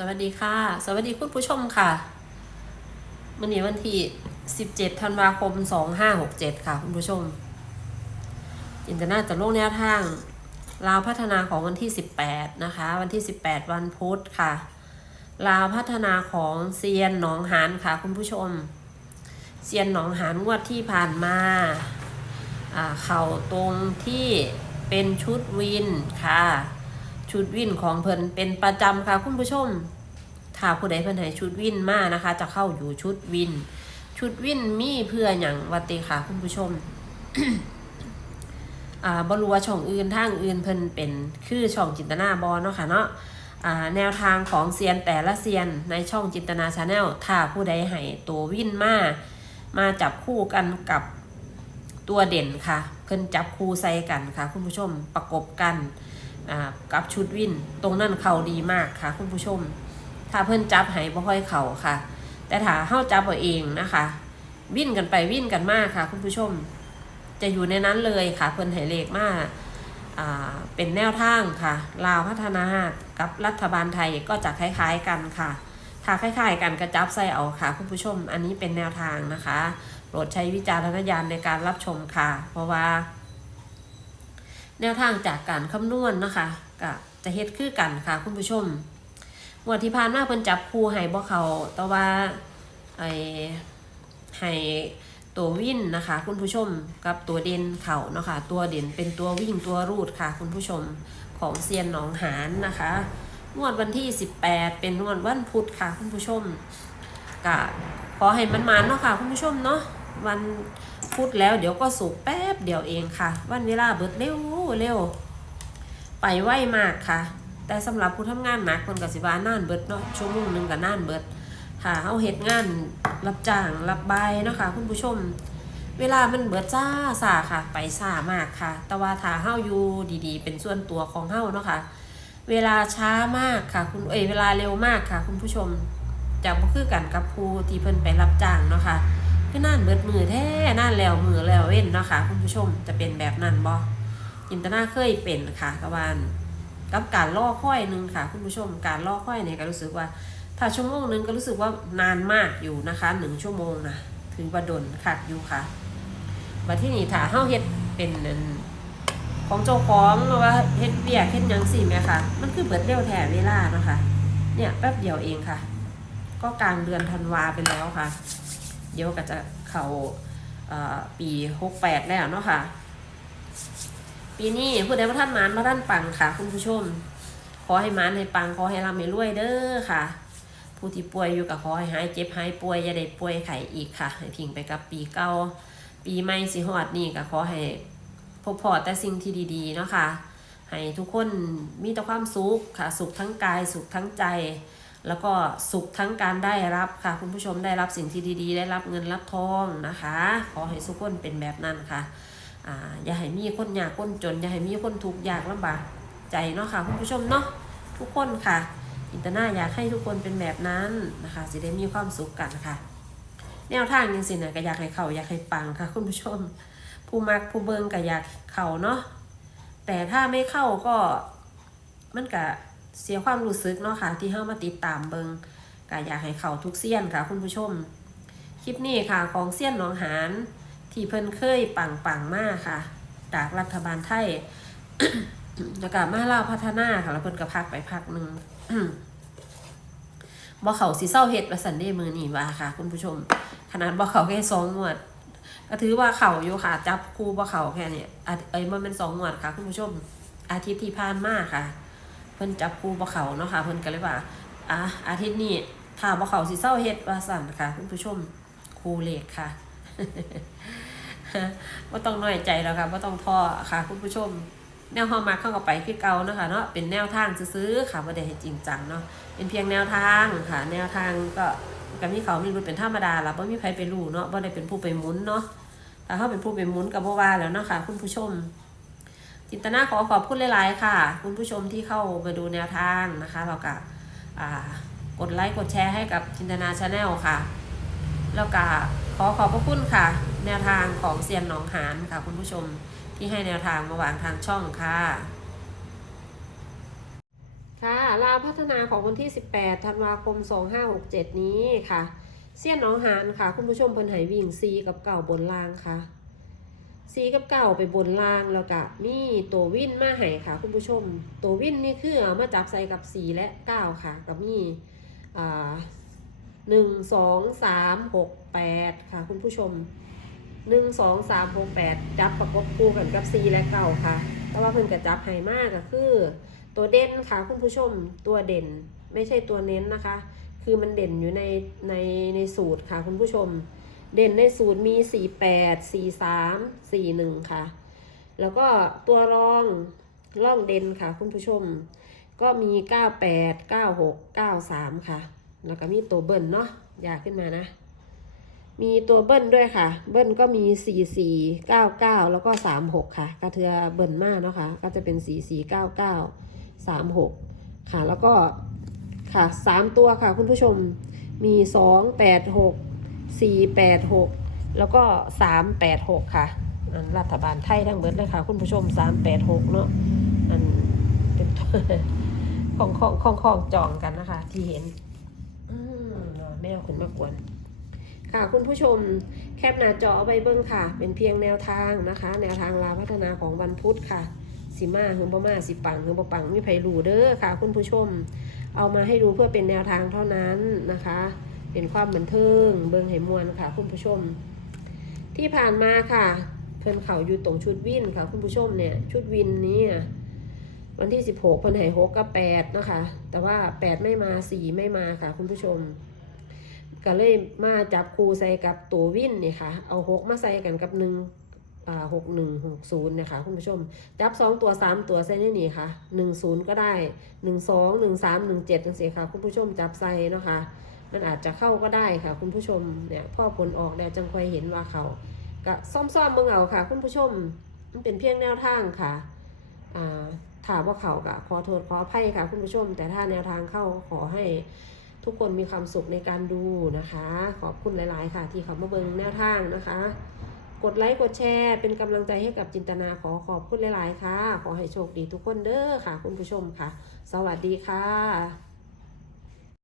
สวัสดีค่ะ สวัสดีคุณผู้ชมค่ะวันนี้วันที่ 17 ธันวาคม 2567 ค่ะ คุณผู้ชม อินเทอร์เน็ตจะลงแนวทางลาวพัฒนาของวันที่ 18 นะคะ วันที่ 18 วันพุธค่ะ ลาวพัฒนาของเซียนหนองหานค่ะ คุณผู้ชม เซียนหนองหานงวดที่ผ่านมาอ่าเข่าตรงที่เป็นชุดวินค่ะ ชุดวินของเพิ่นเป็นประจำค่ะคุณผู้ชม ถ้าผู้ใดเพิ่นให้ชุดวินมานะคะ จะเข้าอยู่ชุดวิน ชุดวินมีเพื่ออย่างวัติค่ะคุณผู้ชมอ่าบรัวช่องอื่นทางอื่นเพิ่นเป็นคือช่องจินตนาบอเนาะค่ะเนาะอ่าแนวทางของเซียนแต่ละเซียนในช่องจินตนาชาแนลถ้าผู้ใดให้ตัววินมามาจับคู่กันกับตัวเด่นค่ะ เพิ่นจับคู่ใส่กันค่ะ คุณผู้ชมประกบกันอ กับชุดวินตรงนั้นเข่าดีมากค่ะคุณผู้ชม ถ้าเพื่อนจับให้บ่ค่อยเข่าค่ะ แต่ถ้าเฮาจับเอาเองนะคะ วิ่นกันไปวิ่นกันมากค่ะ คุณผู้ชม จะอยู่ในนั้นเลยค่ะ เพื่อนไหเลขมากเป็นแนวทางค่ะ ลาวพัฒนากับรัฐบาลไทยก็จะคล้าย ๆกันค่ะถ้าคล้ายๆกันกระจับใส่เอาค่ะ คุณผู้ชมอันนี้เป็นแนวทางนะคะ โปรดใช้วิจารณญาณในการรับชมค่ะ เพราะว่า แนวทางจากการคำนวณนะคะก็จะเฮ็ดคือกันค่ะคุณผู้ชมงวดที่ผ่านมาเพิ่นจับคู่ให้บ่เขาแต่ว่าไอ้ให้ตัววิ่นนะคะ คุณผู้ชมกับตัวเด่นเขาเนาะค่ะตัวเด่นเป็นตัววิ่งตัวรูดค่ะ คุณผู้ชมของเซียนหนองหานนะคะงวดวันที่ 18 เป็นงวดวันพุธค่ะ คุณผู้ชมก็ขอให้มันมาเนาะค่ะ คุณผู้ชมเนาะ วันพูดแล้วเดี๋ยวก็สุกแป๊บเดียวเองค่ะ วันเวลาเบิดเร็วเร็วไปไวมากค่ะ แต่สำหรับผู้ทำงานหนักคนกับสิบานานเบิดเนาะชั่วโมงหนึ่งกับนานเบิดค่ะเฮาเฮ็ดงานรับจ้างรับใบเนาะค่ะคุณผู้ชม เวลามันเบิดจ้าสาค่ะ ไปซ่ามากค่ะ แต่ว่าถ้าเฮาอยู่ดีๆ เป็นส่วนตัวของเฮาเนาะค่ะ เวลาช้ามากค่ะ คุณเอยเวลาเร็วมากค่ะ คุณผู้ชมจะบ่คือกันกับผู้ที่เพิ่นไปรับจ้างเนาะค่ะ คือนั่นเบิดมือแท้นั่นแล้วมือแล้วเว้นเนาะค่ะคุณผู้ชมจะเป็นแบบนั้นบ่จินตนาเคยเป็นค่ะกบวานกับการล่อค่อยหนึงค่ะ คุณผู้ชมการล่อค่อยเนี่ยก็รู้สึกว่า ถ้าชั่วโมงหนึงก็รู้สึกว่านานมากอยู่นะคะหนึ่งชั่วโมงนะถือว่าดนคักอยู่ค่ะมาที่นี่ถ้าเฮาเฮ็ดเป็นอันของเจ้าของหรือว่าเฮ็ดเบียกเฮ็ดยังสิแม่ค่ะมันคือเบิดเร็วแท้เวลานะคะเนี่ยแป๊บเดียวเองค่ะ ก็กลางเดือนธันวาไปแล้วค่ะ เดี๋ยวก็จะเข้าปีหกแปดแล้วเนาะค่ะ ปีนี้ผู้ใดว่าท่านมานมาท่านปังค่ะ คุณผู้ชม ขอให้มานให้ปังขอให้ร่ำให้รวยเด้อค่ะ ผู้ที่ป่วยอยู่กับขอให้หายเจ็บหายป่วยอย่าได้ป่วยไข้อีกค่ะให้ทิ้งไปกับปีเก่าปีใหม่สิฮอดนี่ก็ขอให้พบพอแต่สิ่งที่ดีๆเนาะค่ะให้ทุกคนมีแต่ความสุขค่ะ สุขทั้งกายสุขทั้งใจ แล้วก็สุขทั้งการได้รับค่ะ คุณผู้ชมได้รับสิ่งที่ดี ๆ ได้รับเงินรับทองนะคะ ขอให้ทุกคนเป็นแบบนั้นค่ะอ่าอย่าให้มีคนยากคนจน อย่าให้มีคนทุกข์ยากลำบากใจเนาะค่ะคุณผู้ชมเนาะทุกคนค่ะ อินเตอร์น่าอยากให้ทุกคนเป็นแบบนั้นนะคะจะได้มีความสุขกันค่ะ แนวทางจริงๆนะก็อยากให้เขาอยากให้ปังค่ะ คุณผู้ชม ผู้มักผู้เบิงก็อยากเขาเนาะแต่ถ้าไม่เข้าก็มันก็ เสียความรู้สึกเนาะค่ะที่เข้ามาติดตามเบิงก็อยากให้เขาทุกเสี้ยนค่ะ คุณผู้ชม คลิปนี้ค่ะของเสี้ยนหนองหานที่เพิ่นเคยปังปังๆมากค่ะ จากรัฐบาลไทยแล้วก็มาเล่าพัฒนาค่ะแล้วเพิ่นก็พักไปพักหนึ่งบ่เขาสิเศร้าเฮ็ดว่าสันเดมือนี่ว่าค่ะ คุณผู้ชม ขนาดบ่เขาแค่สองงวดก็ถือว่าเขาอยู่ค่ะ จับคู่บ่เขาแค่เนี้อาทิเอ้ยมันเป็นสองงวดค่ะ คุณผู้ชม อาทิตย์ที่ผ่านมาค่ะ เพิ่นจับคู่บ่เขาเนาะค่ะ เพิ่นก็เลยว่าอะอาทิตย์นี้ถ้าบ่เขาสิเศร้าเฮ็ดว่าสั่นค่ะคุณผู้ชมครูเลขค่ะบ่ต้องน้อยใจแล้วค่ะบ่ต้องท้อค่ะคุณผู้ชม แนวเฮามาเข้ากับไปคือเก่าเนาะค่ะเนาะเป็นแนวทางซื้อๆค่ะบ่ได้ให้จริงจังเนาะเป็นเพียงแนวทางค่ะ แนวทางก็ก็มีเขามีรุดเป็นธรรมดาล่ะบ่มีไผไปรู้เนาะบ่ได้เป็นผู้ไปหมุนเนาะถ้าเฮาเป็นผู้ไปหมุนก็บ่ว่าแล้วเนาะค่ะคุณผู้ชม จินตนาขอขอบคุณหลาย ๆ ค่ะ คุณผู้ชมที่เข้ามาดูแนวทางนะคะเราก็กดไลค์กดแชร์ให้กับจินตนาชาแนลค่ะแล้วก็ขอขอบพระคุณค่ะ แนวทางของเซียนหนองหานค่ะคุณผู้ชมที่ให้แนวทางมาวางทางช่องค่ะ ค่ะลาพัฒนาของวันที่ 18ธันวาคม 2567 นี้ค่ะเสี้ยนหนองหานค่ะ คุณผู้ชมเพิ่นให้วิ่งซีกับเก่าบนล่างค่ะ ซีกับเก่าไปบนล่างแล้วก็มีตัววินมาให้ค่ะ คุณผู้ชม ตัววินนี่คือเอามาจับใส่กับสีและเก้าค่ะก็มีอ่าหนึ่งสองสามหกแปดค่ะ คุณผู้ชมหนึ่งสองสามหกแปดจับประกบคู่กันกับซีและเก้าค่ะ แต่ว่าเพิ่นก็จับให้มากก็คือ ตัวเด่นค่ะ คุณผู้ชมตัวเด่นไม่ใช่ตัวเน้นนะคะ คือมันเด่นอยู่ในในในสูตรค่ะ คุณผู้ชม เด่นในสูตรมี 48 43 41 ค่ะ แล้วก็ตัวรองร่องเด่นค่ะ คุณผู้ชม ก็มี 98 96 93 ค่ะ แล้วก็มีตัวเบิ้ลเนาะอยากขึ้นมานะ มีตัวเบิ้ลด้วยค่ะ เบิ้ลก็มี 44 99 แล้วก็ 36 ค่ะกระเทือเบิ้ลมากเนาะค่ะ ก็จะเป็น 44 99 36 ค่ะ แล้วก็ค่ะ 3 ตัวค่ะคุณผู้ชม มี 2 8 6 4 8 6แล้วก็3 8 6ค่ะ อันรัฐบาลไทยทั้งเบิดเลยค่ะ คุณผู้ชม3 8 6เนาะอันเป็นตัวของของของของจองกันนะคะ ที่เห็นอืมเนาะแมวขึ้นมากวนค่ะคุณผู้ชมแคปหน้าจอเอาไปเบิ้งค่ะ เป็นเพียงแนวทางนะคะ แนวทางลาพัฒนาของวันพุธค่ะสิมาหึงบ่มาสิปังหึงบ่ปังมีไผรู้เด้อค่ะ คุณผู้ชม เอามาให้ดูเพื่อเป็นแนวทางเท่านั้นนะคะ เป็นความบันเทิง เบิงให้มวนค่ะ คุณผู้ชม ที่ผ่านมาค่ะ เพิ่นเขาอยู่ตรงชุดวินค่ะ คุณผู้ชมเนี่ย ชุดวินนี้วันที่16เพิ่นให้หกกับ8นะคะ แต่ว่า8ไม่มา4ไม่มาค่ะ คุณผู้ชมก็เลยมาจับคูใส่กับตัววินนี่ค่ะ เอาหกมาใส่กันกับหนึ่งหกหนึ่งหกศูนย์นะคะคุณผู้ชม จับสองตัวสามตัวใส่ในนี่ค่ะหนึ่งศูนย์ก็ได้หนึ่งสองหนึ่งสามหนึ่งเจ็ดจังซี่ค่ะ คุณผู้ชมจับใส่นะคะ มันอาจจะเข้าก็ได้ค่ะ คุณผู้ชมเนี่ยพ่อผลออกแล้วจังคอยเห็นว่าเขาก็ซ่อมๆเบิ่งเอาค่ะ คุณผู้ชมมันเป็นเพียงแนวทางค่ะอ่าถามว่าเขาก็ขอโทษขออภัยค่ะ คุณผู้ชม แต่ถ้าแนวทางเข้าขอให้ทุกคนมีความสุขในการดูนะคะ ขอบคุณหลาย ๆ ค่ะ ที่เขามาเบิงแนวทางนะคะ กดไลค์กดแชร์เป็นกำลังใจให้กับจินตนาขอขอบคุณหลาย ๆ ค่ะ ขอให้โชคดีทุกคนเด้อค่ะ คุณผู้ชมค่ะ สวัสดีค่ะ